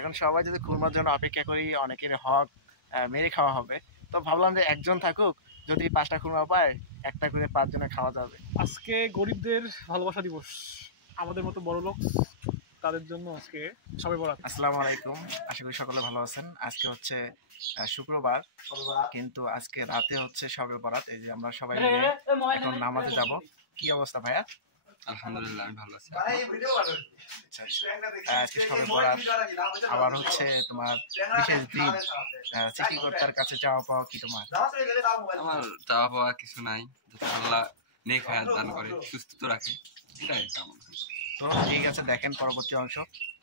এখন সবাই যদি খুরমার জন্য অপেক্ষা করি অনেকের হক মেরে খাওয়া হবে। তো ভাবলাম যে একজন থাকুক, যদি 5টা খুরমা পায় একটা করে 5 জনে খাওয়া যাবে। আজকে গরিবদের ভালোবাসা দিবস, আমাদের মতো বড় লোক তাদের জন্য আজকে সবে বরাত। আসসালামু আলাইকুম, আশা করি সকলে ভালো আছেন। আজকে হচ্ছে শুক্রবার, কিন্তু আজকে রাতে হচ্ছে শবে বরাত। এই যে আমরা সবাই মিলে এখন নামাজে যাব। কি অবস্থা ভাইয়া? আলহামদুলিল্লাহ আমি ভালো আছি। আচ্ছা, আজকে শবে বরাত, আবার হচ্ছে তোমার বিশেষ দিন। সৃষ্টিকর্তার কাছে চাওয়া পাওয়া কি তোমার? আমার চাওয়া পাওয়া কিছু নাই, যাতে আল্লাহ নেক হায়াত দান করে, সুস্থ রাখে, এটাই কামনা। তো ঠিক আছে, দেখেন পরবর্তী অংশ।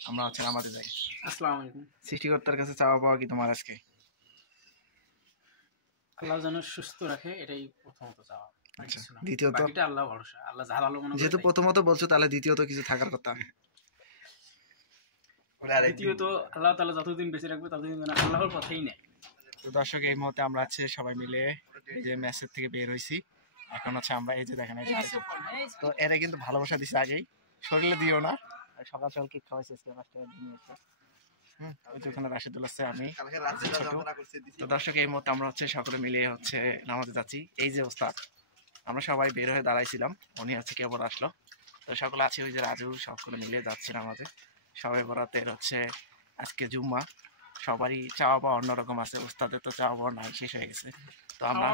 আমরা হচ্ছে নামাজে যাই। আসসালামু আলাইকুম। সৃষ্টিকর্তার কাছে চাওয়া পাওয়া কি তোমার আজকে? আল্লাহ যেন সুস্থ রাখে, এটাই প্রথমত চাওয়া। দ্বিতীয়ত বাকিটা আল্লাহ ভরসা, আল্লাহ যা ভালো মনে করে। যেহেতু প্রথমত বলছো, তাহলে দ্বিতীয়ত কিছু থাকার কথা। দ্বিতীয়ত আল্লাহ তাআলা যতদিন বেঁচে রাখবে ততদিন যেন আল্লাহর পথেই নেয়। তো দর্শক, এই মুহূর্তে আমরা আছে সবাই মিলে এই যে মেসেজ থেকে বের হইছি। এখন হচ্ছে আমরা এই যে দেখেন, তো এরা কিন্তু ভালোবাসা দিছে আগেই, শরীরে দিও না। সকাল সকাল কেক খাওয়াইছে, ওখানে রাশিদুল আছে, আমি ছোট। তো দর্শক, এই মুহূর্তে আমরা হচ্ছে সকলে মিলে হচ্ছে নামাজে যাচ্ছি। এই যে ওস্তাদ, আমরা সবাই বের হয়ে দাঁড়াইছিলাম, উনি হচ্ছে কেবল আসলো। তো সকলে আছে, ওই যে রাজু, সকলে মিলে যাচ্ছি নামাজে। সবাই বরাতের হচ্ছে আজকে জুম্মা, সবারই চাওয়া পাওয়া অন্যরকম আছে। ওস্তাদের তো চাওয়া পাওয়া নাই, শেষ হয়ে গেছে। তো আমরা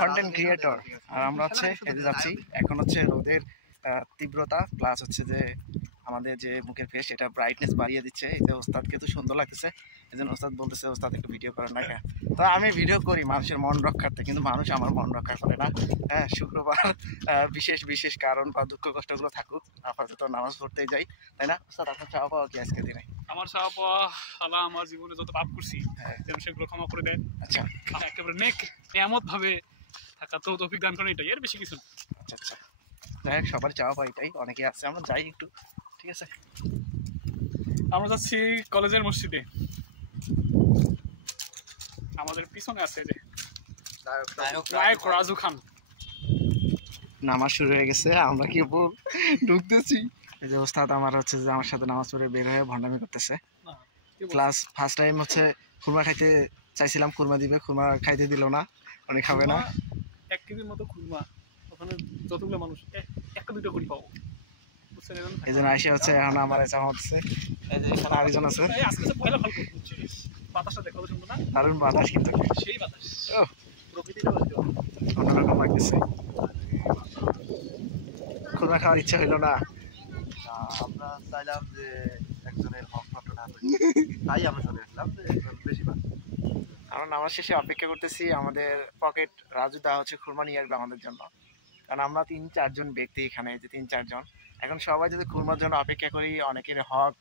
কন্টেন্ট ক্রিয়েটর, আর আমরা হচ্ছে এতে যাচ্ছি। এখন হচ্ছে রোদের তীব্রতা প্লাস হচ্ছে যে আমাদের যে মুখের ফেস, এটা ব্রাইটনেস বাড়িয়ে দিচ্ছে। এই যে ওস্তাদকে তো সুন্দর লাগতেছে, এই জন্য ওস্তাদ বলতেছে ওস্তাদ একটু ভিডিও করেন না কেন। তো আমি ভিডিও করি মানুষের মন রক্ষার্থে, কিন্তু মানুষ আমার মন রক্ষা করে না। হ্যাঁ, শুক্রবার বিশেষ বিশেষ কারণ বা দুঃখ কষ্টগুলো থাকুক, আপাতত নামাজ পড়তেই যাই, তাই না ওস্তাদ? আপনার চাওয়া পাওয়া কি আজকে দিনে? আমার চাওয়া পাওয়া, আল্লাহ আমার জীবনে যত পাপ করছি যেন সেগুলো ক্ষমা করে দেন। আচ্ছা, একেবারে নেক নিয়ামত ভাবে থাকা তো তৌফিক দান করেন, এটাই, এর বেশি কিছু। আচ্ছা আচ্ছা, যাই হোক, সবার চাওয়া পাওয়া এটাই। অনেকে আছে, আমরা যাই একটু, ঠিক আছে? আমরা যাচ্ছি কলেজের মসজিদে। আমাদের পিছনে আছে যে নায়ক রাজু খান। নামাজ শুরু হয়ে গেছে, আমরা কি ঢুকতেছি। এই যে ওস্তাদ আমার হচ্ছে যে আমার সাথে নামাজ পড়ে বের হয়ে ভণ্ডামি করতেছে। ক্লাস ফার্স্ট টাইম হচ্ছে খুরমা খাইতে চাইছিলাম, খুরমা দিবে, খুরমা খাইতে দিল না, উনি খাবে না। 1 কেজির মতো খুরমা, ওখানে যতগুলো মানুষ একটা দুটো করে পাবো। এই জন্য আইসা হচ্ছে এখন আমার চাওয়া হচ্ছে। এই যে এখানে আরেকজন আছে, বাতাসটা দেখো সুন্দর না? দারুণ বাতাস, কিন্তু সেই বাতাস, প্রকৃতিটা অন্যরকম লাগতেছে। খুরমা খাওয়ার ইচ্ছা হইলো না। আমরা চাইলাম যে একজনের হক নষ্ট না করি, তাই আমরা চলে আসলাম যে বেশি ভালো। আমরা নামাজ শেষে অপেক্ষা করতেছি, আমাদের পকেট রাজু দা হচ্ছে খুরমা নিয়ে আসবে আমাদের জন্য। কারণ আমরা 3-4 জন ব্যক্তি এখানে, যে 3-4 জন। এখন সবাই যদি খুরমার জন্য অপেক্ষা করি অনেকের হক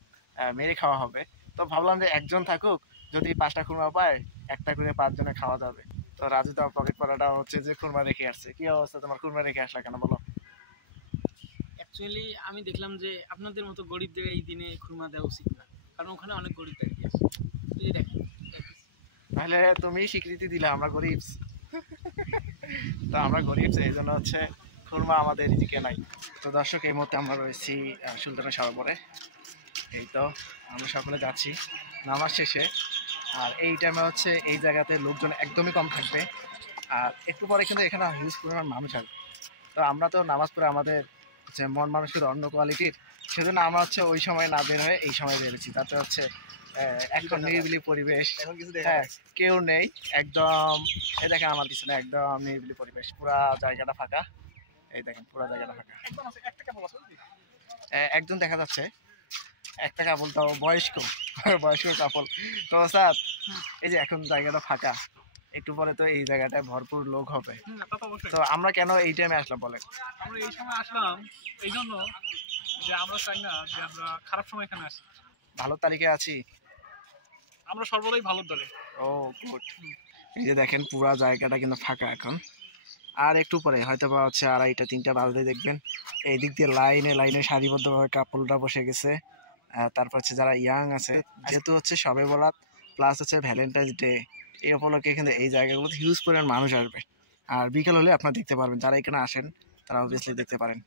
মেরে খাওয়া হবে। তো ভাবলাম যে একজন থাকুক, যদি 5টা খুরমা পায় একটা করে 5 জনে খাওয়া যাবে। তো রাজু দা পকেট পড়াটা হচ্ছে যে খুরমা রেখে আসছে। কি অবস্থা তোমার? খুরমা রেখে আসলা কেন বলো? অ্যাকচুয়ালি আমি দেখলাম যে আপনাদের মতো গরিবদের এই দিনে খুরমা দেওয়া উচিত না, কারণ ওখানে অনেক গরিব দাঁড়িয়ে আছে। এই দেখেন, তাহলে তুমি স্বীকৃতি দিলে আমরা গরিব। তো আমরা গরিব, এই জন্য হচ্ছে খুরমা আমাদের এদিকে নাই। তো দর্শক, এই মুহূর্তে আমরা রয়েছি সুলতানা সাগরে। এই তো আমরা সকলে যাচ্ছি নামাজ শেষে। আর এই টাইমে হচ্ছে এই জায়গাতে লোকজন একদমই কম থাকবে, আর একটু পরে কিন্তু এখানে হিউজ পরিমাণ মানুষ আসবে। তো আমরা তো নামাজ পড়ে আমাদের হচ্ছে মন মানুষের অন্য কোয়ালিটির, সেজন্য আমরা হচ্ছে ওই সময় না বের হয়ে এই সময় বেরোচ্ছি, তাতে হচ্ছে একটা নিরিবিলি পরিবেশ। হ্যাঁ, কেউ নেই একদম। এই দেখেন আমার পিছনে একদম নিরিবিলি পরিবেশ, পুরা জায়গাটা ফাঁকা। এই দেখেন পুরা জায়গাটা ফাঁকা, একজন দেখা যাচ্ছে, একটা কাপল, তো বয়স্ক বয়স্ক কাপল। তো স্যার, এই যে এখন জায়গাটা ফাঁকা, একটু পরে তো এই জায়গাটায় ভরপুর লোক হবে। তো আমরা কেন এই টাইমে আসলাম বলেন? আমরা এই সময় আসলাম এই জন্য যে আমরা চাই না যে আমরা খারাপ সময় এখানে আসি, ভালো তারিখে আছি, আমরা সর্বদাই ভালো দলে। ও গুড। এই যে দেখেন পুরা জায়গাটা কিন্তু ফাঁকা এখন। আর একটু পরে হয়তো বা হচ্ছে 2:30-3টা বাজলে দেখবেন এই দিক দিয়ে লাইনে লাইনে সারিবদ্ধভাবে কাপলরা বসে গেছে। তারপর হচ্ছে যারা ইয়াং আছে, যেহেতু হচ্ছে শবে বরাত প্লাস হচ্ছে ভ্যালেন্টাইন্স ডে, এই উপলক্ষে কিন্তু এই জায়গাগুলোতে হিউজ পরিমাণ মানুষ আসবে। আর বিকেল হলে আপনারা দেখতে পারবেন, যারা এখানে আসেন তারা অবভিয়াসলি দেখতে পারেন।